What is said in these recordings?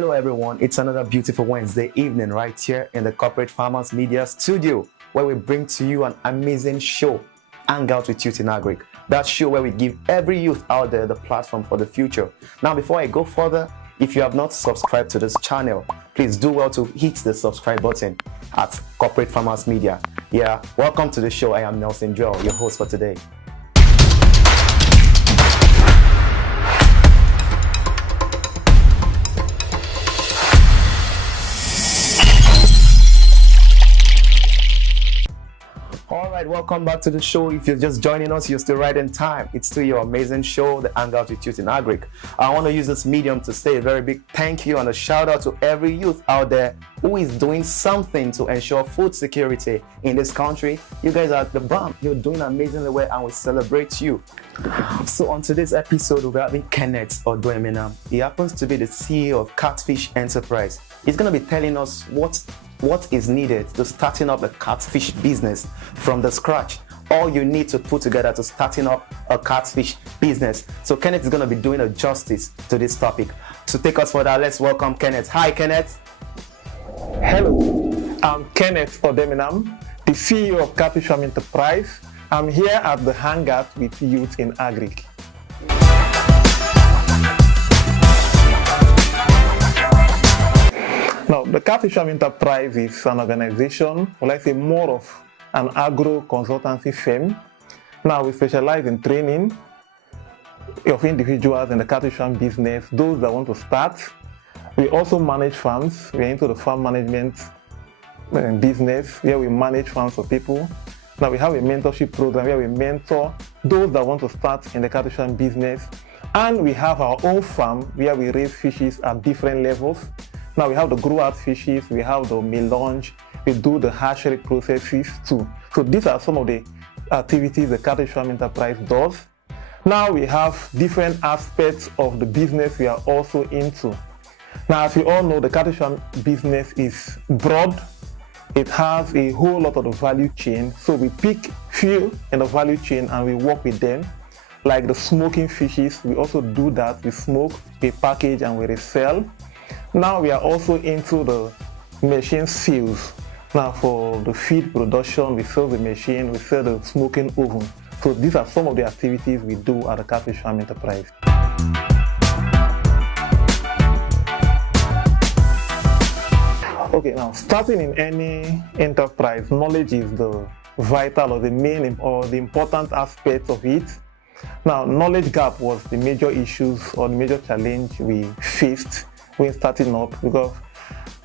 Hello everyone, it's another beautiful Wednesday evening right here in the Corporate Farmers Media Studio, where we bring to you an amazing show, Hang Out with Youth in Agric. That show where we give every youth out there the platform for the future. Now, before I go further, if you have not subscribed to this channel, please do well to hit the subscribe button at Corporate Farmers Media. Yeah, welcome to the show. I am Nelson Joel, your host for today. Alright, welcome back to the show. If you're just joining us, you're still right in time. It's still your amazing show, the Hang Out with Youth in Agric. I want to use this medium to say a very big thank you and a shout out to every youth out there who is doing something to ensure food security in this country. You guys are the bomb. You're doing amazingly well and we celebrate you. So on today's episode, we're having Kenneth Odoemenam. He happens to be the CEO of CATFISH Enterprise. He's going to be telling us what is needed to starting up a catfish business from the scratch. All you need to put together to starting up a catfish business. So Kenneth is going to be doing a justice to this topic. To take us further, let's welcome Kenneth. Hi, Kenneth. Hello, I'm Kenneth Odoemenam, the CEO of CATFISH Enterprise. I'm here at the Hangout with Youth in Agric. Now, the CATFISH Enterprise is an organization, or let's say more of an agro consultancy firm. Now, we specialize in training of individuals in the catfish business, those that want to start. We also manage farms. We're into the farm management business, where we manage farms for people. Now, we have a mentorship program where we mentor those that want to start in the catfish business. And we have our own farm where we raise fishes at different levels. Now we have the grow-out fishes, we have the melange, we do the hatchery processes too. So these are some of the activities the CATFISH Enterprise does. Now we have different aspects of the business we are also into. Now, as you all know, the CATFISH business is broad. It has a whole lot of the value chain. So we pick few in the value chain and we work with them. Like the smoking fishes, we also do that. We smoke, we package and we resell. Now we are also into the machine sales. Now for the feed production, we sell the machine, we sell the smoking oven. So these are some of the activities we do at the CATFISH Enterprise. Okay, now starting in any enterprise, knowledge is the vital or the main or the important aspect of it. Now, knowledge gap was the major issues or the major challenge we faced when starting up, because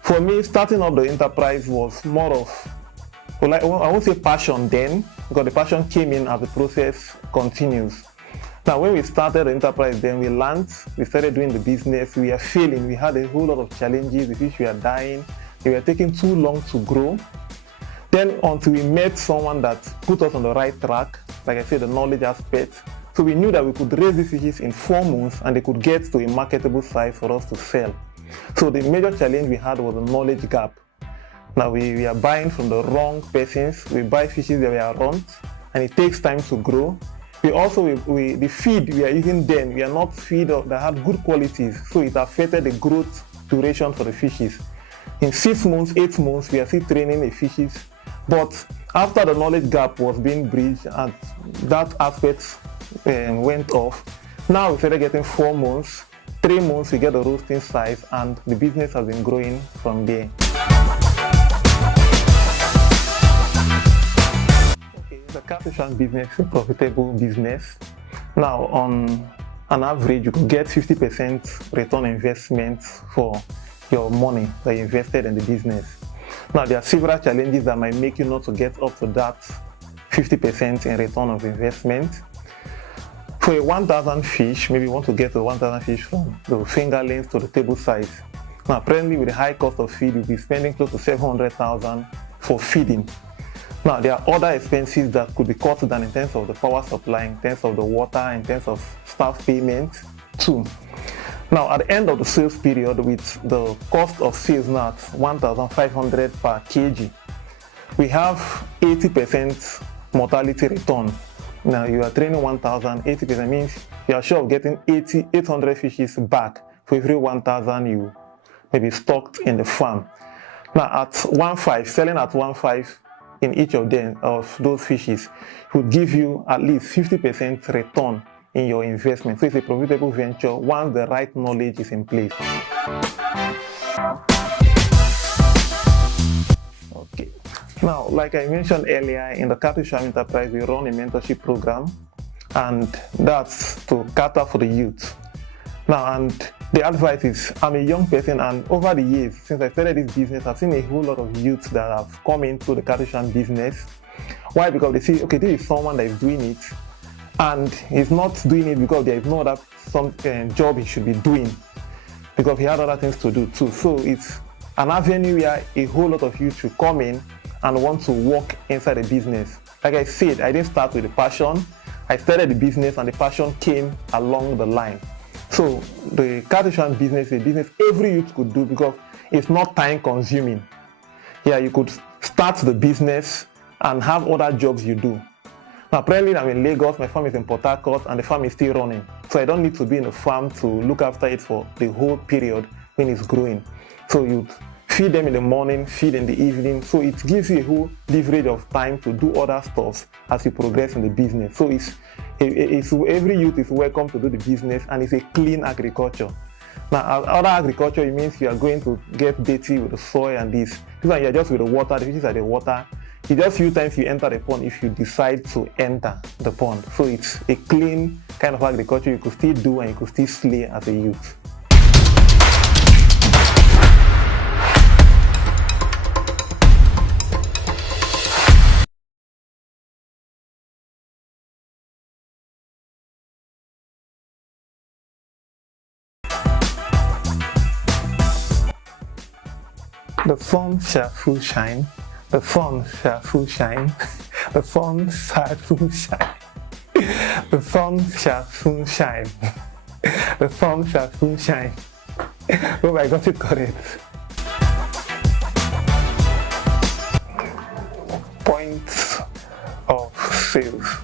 for me, starting up the enterprise was more of, well, I won't say passion then, because the passion came in as the process continues. Now, when we started the enterprise, then we learned, we started doing the business, we are failing, we had a whole lot of challenges, the fish were dying, they were taking too long to grow. Then until we met someone that put us on the right track, like I said, the knowledge aspect. So we knew that we could raise the fishes in 4 months and they could get to a marketable size for us to sell. So the major challenge we had was the knowledge gap. Now we are buying from the wrong persons. We buy fishes that were runt and it takes time to grow. The feed we are using then, we are not feed that had good qualities. So it affected the growth duration for the fishes. In 6 months, 8 months, we are still training the fishes. But after the knowledge gap was being bridged and that aspect went off, now we started getting 4 months, 3 months we get the roasting size, and the business has been growing from there. Okay, the catfish business is a profitable business. Now, on an average, you could get 50% return on investment for your money that you invested in the business. Now, there are several challenges that might make you not to get up to that 50% in return of investment. For a 1,000 fish, maybe you want to get to 1,000 fish from the fingerlings to the table size. Now, apparently with the high cost of feed, you'll be spending close to 700,000 for feeding. Now, there are other expenses that could be cut down in terms of the power supply, in terms of the water, in terms of staff payment too. Now, at the end of the sales period, with the cost of sales now at 1,500 per kg, we have 80% mortality return. Now, you are training 1,000, 80% means you are sure of getting 800 fishes back for every 1,000 you maybe stocked in the farm. Now at 1.5, selling at 1.5 in each of them, of those fishes, would give you at least 50% return in your investment. So it's a profitable venture once the right knowledge is in place. Okay. Now, like I mentioned earlier, in the CATFISH Enterprise, we run a mentorship program, and that's to cater for the youth. Now, and the advice is, I'm a young person, and over the years, since I started this business, I've seen a whole lot of youths that have come into the CATFISH business. Why? Because they see, okay, this is someone that is doing it, and he's not doing it because there is no other job he should be doing, because he had other things to do too. So it's an avenue where a whole lot of youth should come in and want to work inside the business. Like I said, I didn't start with the passion. I started the business, and the passion came along the line. So the CATFISH business is a business every youth could do because it's not time consuming. Yeah, you could start the business and have other jobs you do. Now, presently I'm in Lagos, my farm is in Port Harcourt, and the farm is still running. So I don't need to be in the farm to look after it for the whole period when it's growing. So you feed them in the morning, feed in the evening. So it gives you a whole leverage of time to do other stuff as you progress in the business. So every youth is welcome to do the business, and it's a clean agriculture. Now, other agriculture, it means you are going to get dirty with the soil and this. This one, you're just with the water, the fishes are the water. It's just few times you enter the pond if you decide to enter the pond. So it's a clean kind of agriculture you could still do, and you could still slay as a youth. The sun shall full shine, the sun shall full shine, the sun shall full shine, the sun shall soon shine, the sun shall soon shine. Oh, I got it correct. Points of sales.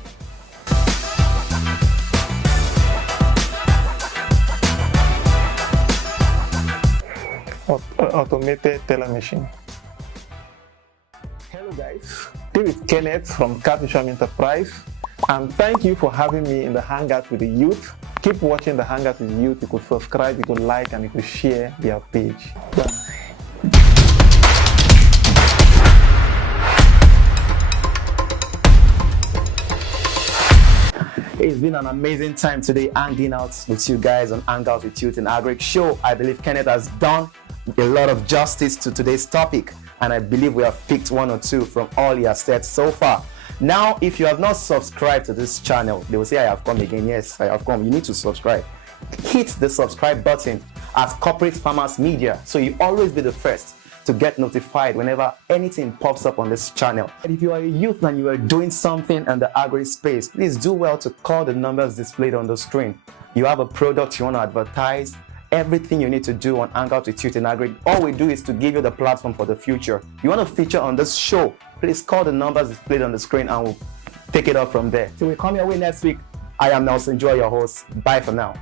Automated teller machine. Hello guys, this is Kenneth from CATFISH Enterprise, and thank you for having me in the Hangout with the Youth. Keep watching the Hangout with the Youth. You could subscribe, you could like, and you could share their page. Bye. It's been an amazing time today hanging out with you guys on Hangout with Youth in Agric show. I believe Kenneth has done a lot of justice to today's topic, and I believe we have picked one or two from all he has said so far. Now, if you have not subscribed to this channel, they will say I have come again. Yes, I have come. You need to subscribe. Hit the subscribe button at Corporate Farmers Media, so you always be the first to get notified whenever anything pops up on this channel. And if you are a youth and you are doing something in the agri space, please do well to call the numbers displayed on the screen. You have a product you want to advertise, everything you need to do on Hangout with Youth in Agri. All we do is to give you the platform for the future. You want to feature on this show, please call the numbers displayed on the screen, and we'll take it up from there. Till we come your way next week, I am Nelson Joy, your host. Bye for now.